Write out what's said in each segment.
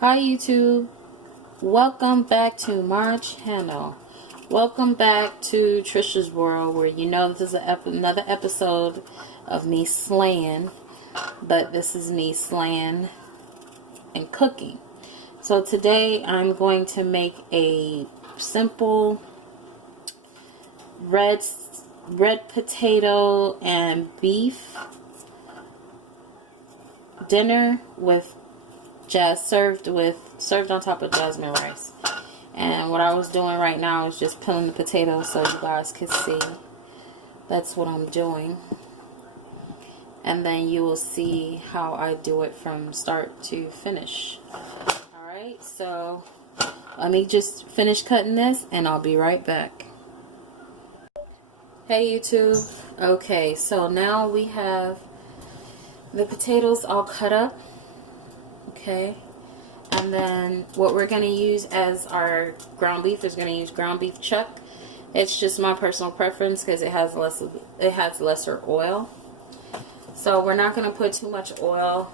Hi YouTube, welcome back to my channel. Welcome back to Trisha's World, where you know this is another episode of me slaying, but this is me slaying and cooking. So today I'm going to make a simple red potato and beef dinner with served on top of Jasmine rice. And what I was doing right now is just peeling the potatoes so you guys could see. That's what I'm doing. And then you will see how I do it from start to finish. Alright, so let me just finish cutting this and I'll be right back. Hey YouTube. Okay, so now we have the potatoes all cut up. Okay, and then what we're going to use as our ground beef is going to use ground beef chuck. It's just my personal preference because it has lesser oil. So we're not going to put too much oil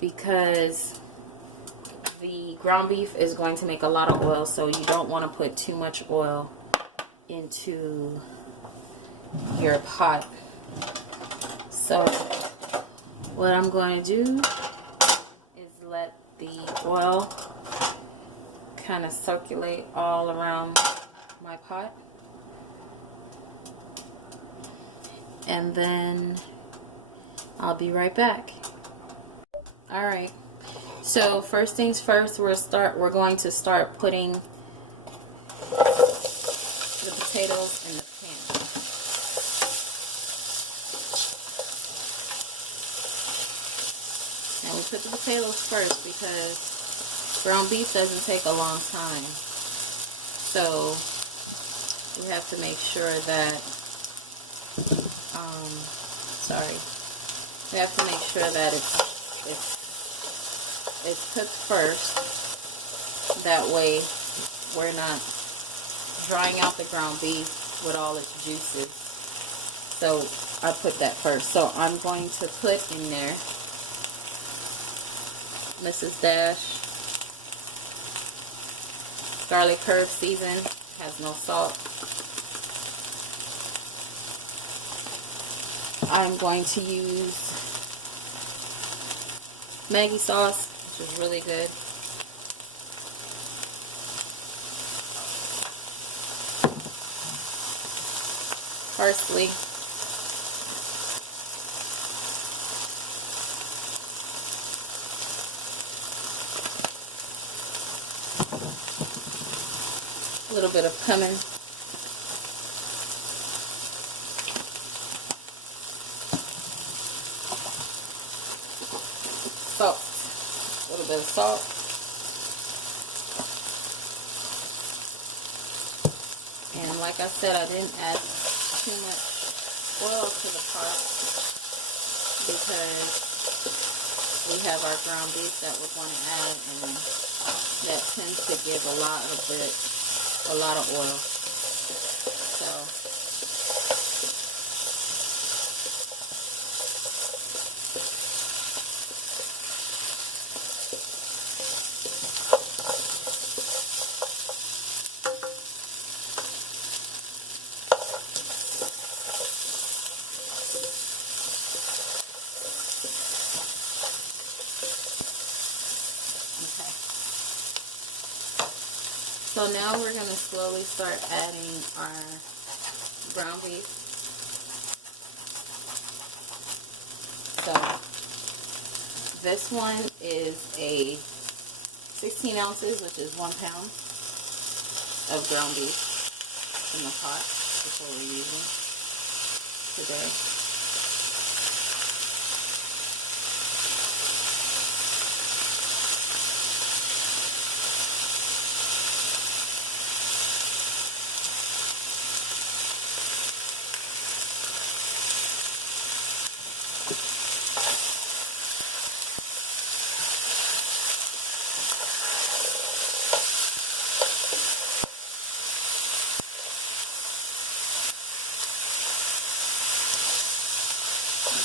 because the ground beef is going to make a lot of oil, so you don't want to put too much oil into your pot. So what I'm going to do, let the oil kind of circulate all around my pot, and then I'll be right back. Alright, so first things first, we're going to start putting the potatoes in the pan. And we put the potatoes first because ground beef doesn't take a long time. So we have to make sure that, we have to make sure that it's cooked first. That way we're not drying out the ground beef with all its juices. So I put that first. So I'm going to put in there Mrs. Dash garlic herb season, has no salt. I'm going to use Maggi sauce, which is really good. Parsley. A little bit of cumin. Salt. A little bit of salt. And like I said, I didn't add too much oil to the pot because we have our ground beef that we're going to add, and that tends to give a lot of oil. So So now we're going to slowly start adding our ground beef. So this one is a 16 ounces, which is 1 pound of ground beef in the pot. That's what we're using today.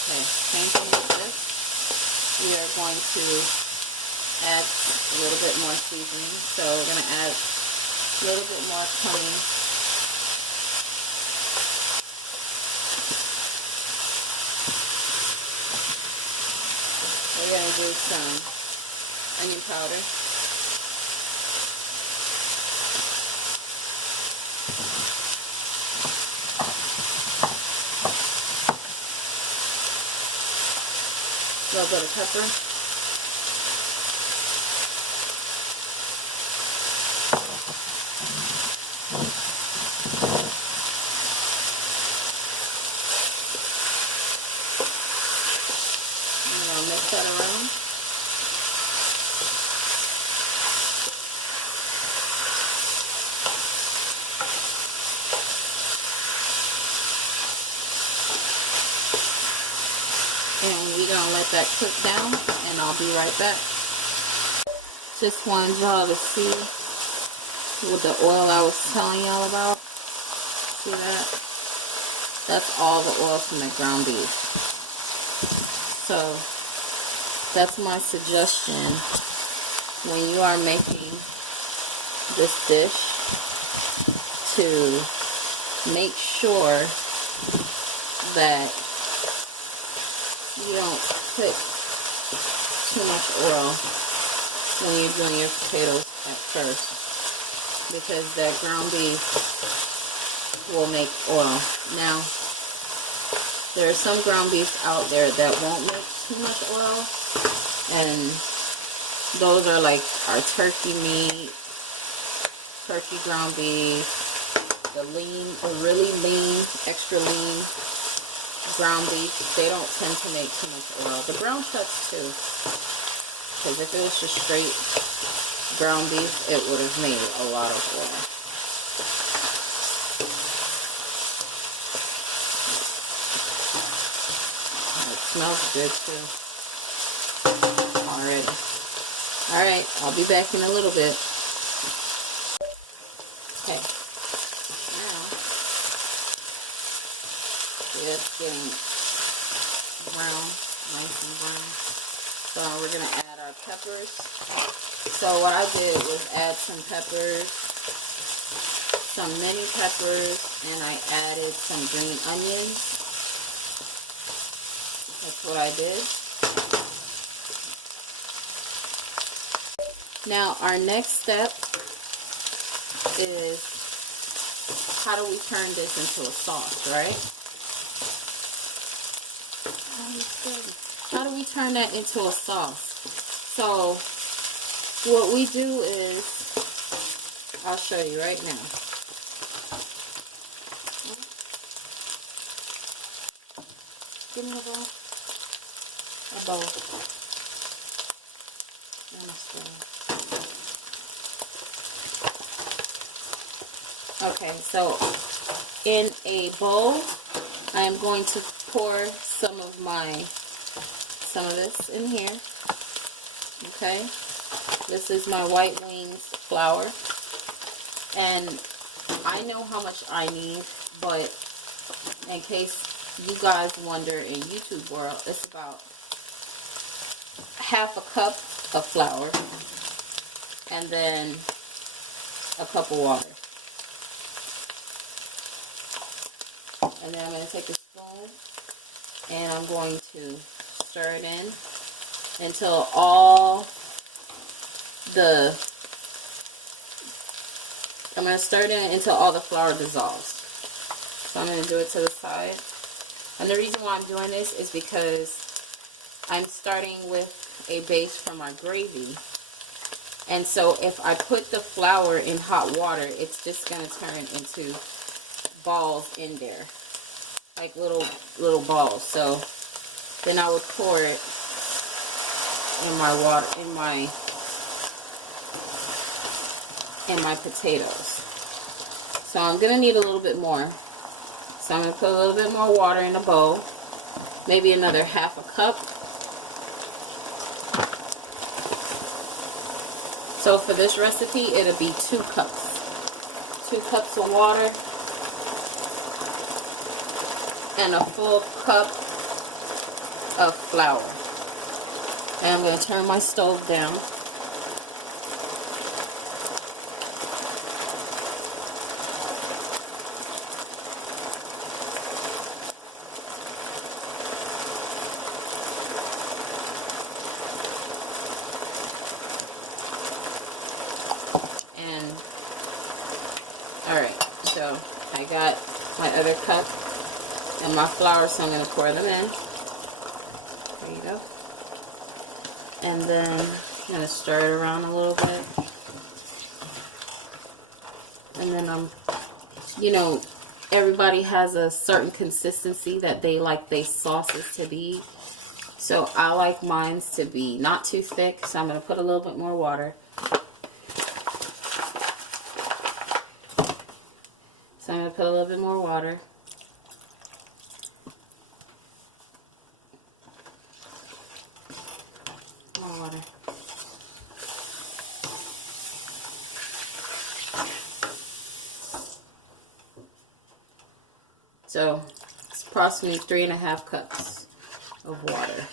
Okay, same thing with this. We are going to add a little bit more seasoning. So we're going to add a little bit more cumin. We're going to do some onion powder. A little bit of pepper. And I'll mix that around. And we're going to let that cook down, and I'll be right back. Just wanted y'all to see with the oil I was telling y'all about. See that? That's all the oil from the ground beef. So that's my suggestion when you are making this dish, to make sure that you don't put too much oil when you're doing your potatoes at first, because that ground beef will make oil. Now, there are some ground beef out there that won't make too much oil, and those are like our turkey meat, turkey ground beef, the really lean, extra lean ground beef. They don't tend to make too much oil. The brown cuts too, because if it was just straight ground beef, it would have made a lot of oil. It smells good too already. Alright, I'll be back in a little bit. Okay, now it's getting brown, nice and brown. So we're going to add our peppers. So what I did was add some peppers, some mini peppers, and I added some green onions. That's what I did. Now our next step is, how do we turn this into a sauce, right? How do we turn that into a sauce? So what we do is, I'll show you right now. Give me a bowl. A bowl. Okay, so in a bowl, I am going to pour some of this in here. Okay, this is my white wings flour, and I know how much I need, but in case you guys wonder, in YouTube world, it's about half a cup of flour and then a cup of water. And then I'm going to take a spoon and I'm going to stir it in until all the flour dissolves. So I'm going to do it to the side. And the reason why I'm doing this is because I'm starting with a base for my gravy. And so if I put the flour in hot water, it's just going to turn into balls in there. Like little balls. So then I would pour it in my water, in my potatoes. So I'm going to need a little bit more. So I'm going to put a little bit more water in a bowl. Maybe another half a cup. So for this recipe, it'll be 2 cups. 2 cups of water and a full cup of flour. And I'm going to turn my stove down. I got my other cup and my flour, so I'm going to pour them in. There you go. And then I'm going to stir it around a little bit. And then you know, everybody has a certain consistency that they like their sauces to be. So I like mine to be not too thick, so I'm going to put a little bit more water. So I'm going to put a little bit more water. More water. So it's approximately 3.5 cups of water.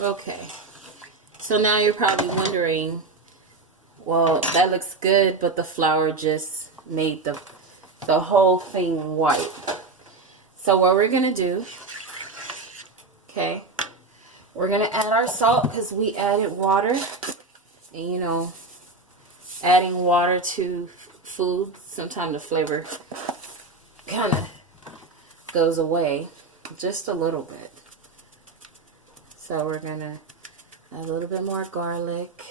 Okay. So now you're probably wondering, well, that looks good, but the flour just made the whole thing white. So what we're going to do, okay, we're going to add our salt because we added water. And you know, adding water to food, sometimes the flavor kind of goes away just a little bit. So we're going to add a little bit more garlic.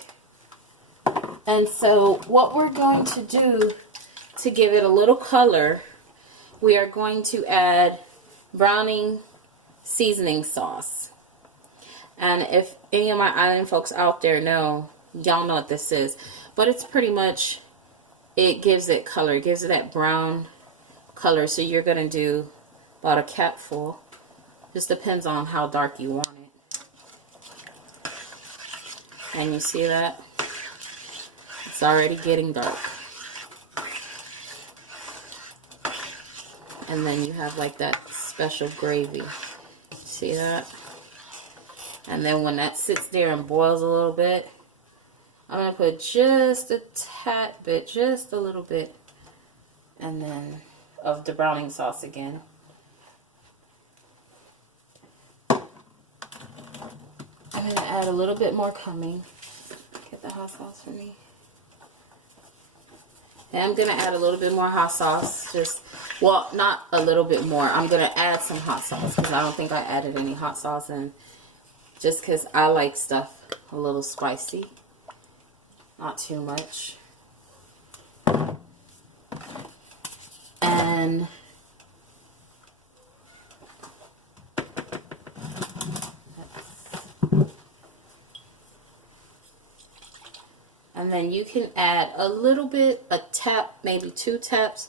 And so what we're going to do to give it a little color, we are going to add browning seasoning sauce. And if any of my island folks out there know, y'all know what this is. But it's pretty much, it gives it color. It gives it that brown color. So you're going to do about a capful. Just depends on how dark you want it. And you see that? It's already getting dark. And then you have like that special gravy. See that? And then when that sits there and boils a little bit, I'm going to put just a tad bit, just a little bit, and then of the browning sauce again. I'm going to add a little bit more coming. Get the hot sauce for me. And I'm going to add a little bit more hot sauce. Just, well, not a little bit more. I'm going to add some hot sauce because I don't think I added any hot sauce in. Just because I like stuff a little spicy. Not too much. And then you can add a little bit, a tap, maybe 2 taps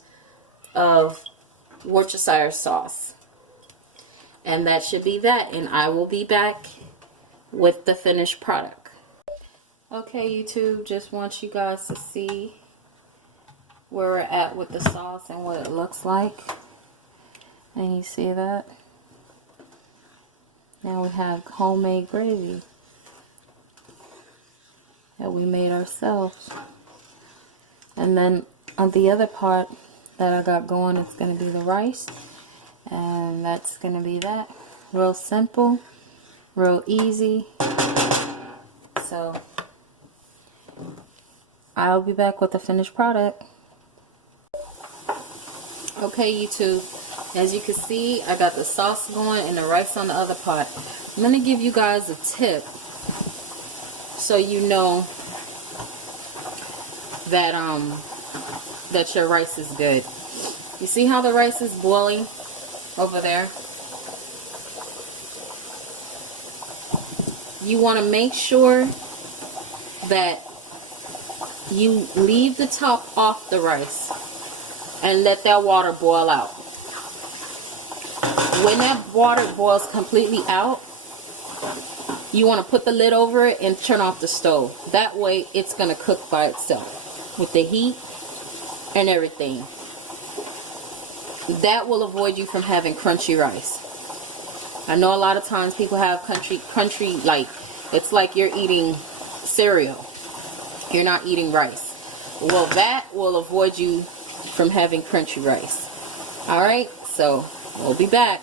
of Worcestershire sauce. And that should be that. And I will be back with the finished product. Okay, YouTube, just want you guys to see where we're at with the sauce and what it looks like. And you see that? Now we have homemade gravy that we made ourselves. And then on the other part that I got going, it's going to be the rice. And that's going to be that. Real simple, real easy. So I'll be back with the finished product. Okay, YouTube, as you can see, I got the sauce going and the rice on the other pot. I'm going to give you guys a tip so you know that that your rice is good. You see how the rice is boiling over there? You want to make sure that you leave the top off the rice and let that water boil out. When that water boils completely out, you want to put the lid over it and turn off the stove. That way it's going to cook by itself with the heat and everything. That will avoid you from having crunchy rice. I know a lot of times people have crunchy, like it's like you're eating cereal. You're not eating rice. Well, that will avoid you from having crunchy rice. Alright, so we'll be back.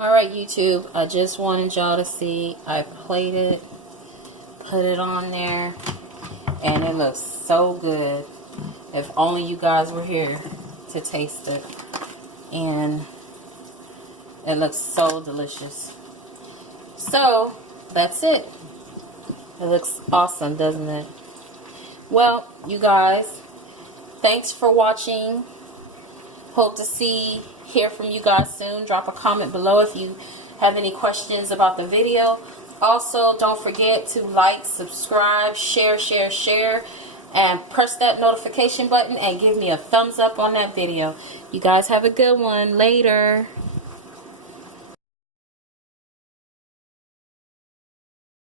Alright, YouTube, I just wanted y'all to see I plated it, put it on there, and it looks so good. If only you guys were here to taste it. And it looks so delicious. So, that's it. It looks awesome, doesn't it? Well, you guys, thanks for watching. Hope to hear from you guys soon. Drop a comment below if you have any questions about the video. Also, don't forget to like, subscribe, share, and press that notification button and give me a thumbs up on that video. You guys have a good one. Later.